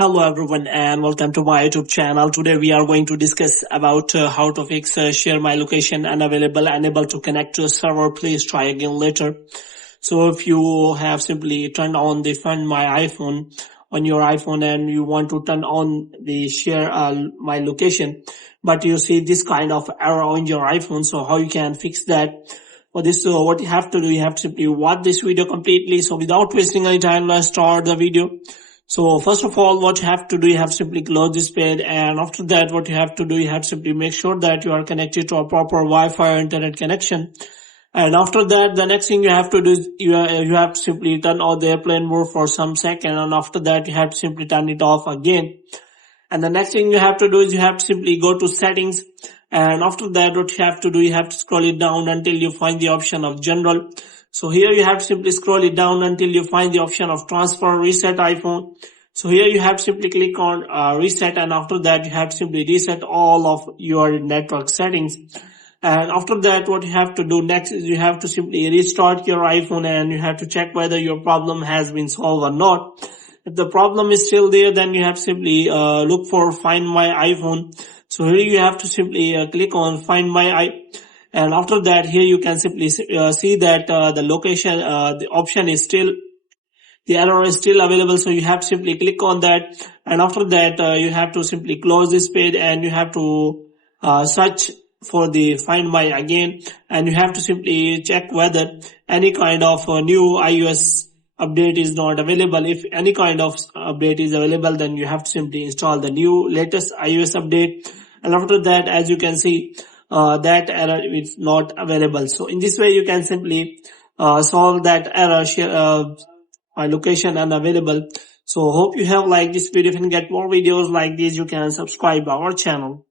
Hello everyone and welcome to my YouTube channel. Today we are going to discuss about how to fix share my location unavailable, unable to connect to a server. Please try again later. So if you have simply turned on the Find My iPhone on your iPhone and you want to turn on the share my location, but you see this kind of error on your iPhone, so how you can fix that? For this, what you have to do, you have to simply watch this video completely. So without wasting any time, let's start the video. So first of all, what you have to do, you have to simply close this page, and after that what you have to do, you have to simply make sure that you are connected to a proper Wi-Fi or internet connection. And after that, the next thing you have to do is you have to simply turn on the airplane mode for some second, and after that you have to simply turn it off again. And the next thing you have to do is you have to simply go to settings, and after that what you have to do, you have to scroll it down until you find the option of general. So here you have to simply scroll it down until you find the option of transfer reset iPhone. So here you have to simply click on reset, and after that you have to simply reset all of your network settings. And after that what you have to do next is you have to simply restart your iPhone, and you have to check whether your problem has been solved or not. If the problem is still there, then you have to simply look for Find My iPhone. So here you have to simply click on Find My iPhone. And after that, here you can simply see that the location, the option is still, the error is still available. So you have to simply click on that. And after that, you have to simply close this page, and you have to search for the Find My again. And you have to simply check whether any kind of new iOS update is not available. If any kind of update is available, then you have to simply install the new latest iOS update. And after that, as you can see, that error is not available. So in this way you can simply solve that error, share my location unavailable. So hope you have liked this video. If you can get more videos like this, you can subscribe our channel.